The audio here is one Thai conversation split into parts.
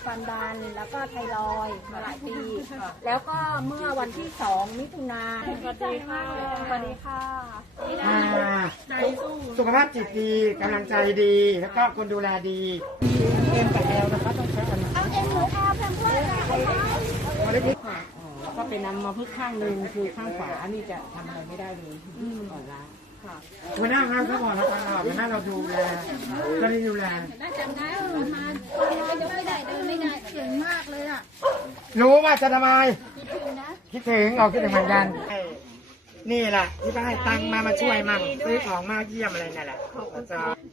ความดันแล้วก็ไทรอยด์มาหลายปีแล้วก็เมื่อวันที่2 มิถุนายนสวัสดีค่ะสวัสดีค่ะสุขภาพจิตดีกำลังใจดีแล้วก็คนดูแลดีเอ็มกับแอลนะคะต้องใช้อันนั้นเอาเอ็นหรือแอลเพื่อนเพื่อนก็เป็นน้ำมาพึ่งข้างหนึ่งคือข้างขวานี่จะทำอะไรไม่ได้เลยอ่อนล้าค่ะหัวหน้าครับเขาบอกแล้วครับหัวหน้าเราดูแลก็ได้ดูแลได้จำได้ประมาณไม่ได้เดินไม่ได้เก่งมากเลยอ่ะรู้ว่าจะทำไมคิดถึงนะคิดถึงคิดถึงเหมือนกันนี่แหละที่ป้าให้ตังค์มาช่วยมั่งซื้อของมาเยี่ยมอะไรนั่นแหละจะ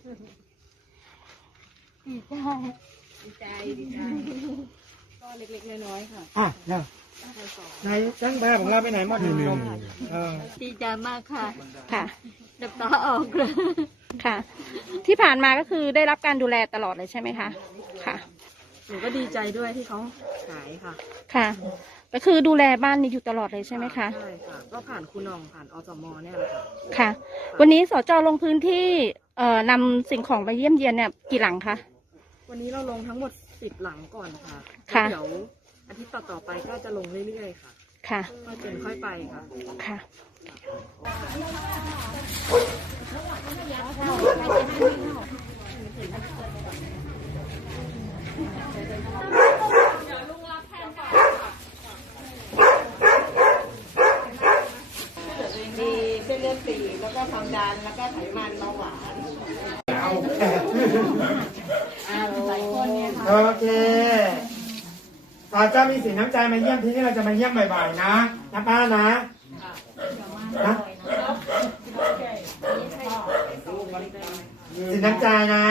ดีใจก็เล็กๆน้อยๆค่ะอ่ะเนาะไหนช่างภาพของเราไปไหนหมดนมดีใจมากค่ะค่ะดับตาออกเลยค่ะ ที่ผ่านมาก็คือได้รับการดูแลตลอดเลยใช่ไหมคะ ค่ะหนูก็ดีใจด้วยที่เขาหายค่ะค่ะ ก็คือดูแลบ้านนี้อยู่ตลอดเลยใช่ไหมคะใช่ค่ะก็ผ่านครูหน่องผ่านอสมเนี่ยแหละค่ะค่ะ วันนี้สจลงพื้นที่นำสิ่งของไปเยี่ยมเยียนเนี่ยกี่หลังคะวันนี้เราลงทั้งหมด10 หลังก่อนค่ะค่ะเดี๋ยวอาทิตย์ต่อๆไปก็จะลงเรื่อยๆค่ะค่ะค่อยเป็นค่อยไปค่ะค่ะมีเส้นเลือดตีบแล้วก็ความดันแล้วก็ไขมันเบาหวาน หลายคนเนี่ยค่ะโอเคเจ้ามีสินน้ำใจมาเยี่ยมที่นี่เราจะมาเยี่ยมบ่อยๆนะป้านะสินน้ำใจนะ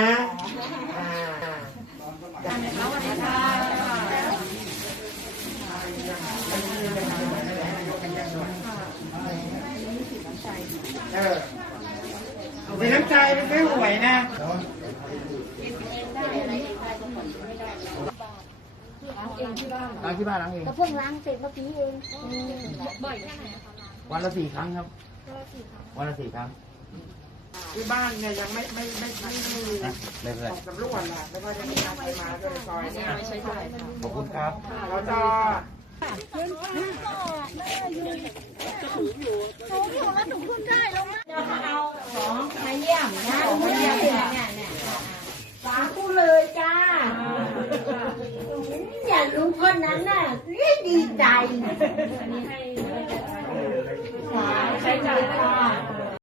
สินน้ำใจไม่ซื้อหวยนะล้างที่บ้านล้างเองก็เพิ่งล้างเสร็จเมื่อกี้เองบ่อยแค่ไหนคะวันละ4 ครั้งครับ วันละ 4 ครั้งที่บ้านเนี่ยยังไม่มีไม่เป็นไรออกสำรวจแหละไม่ว่าจะมีใครมาด้วยซอยเนี่ยไม่ใช่จ่ายค่ะขอบคุณครับเราจะหนูอยู่แล้วหนูขึ้นได้แล้วไง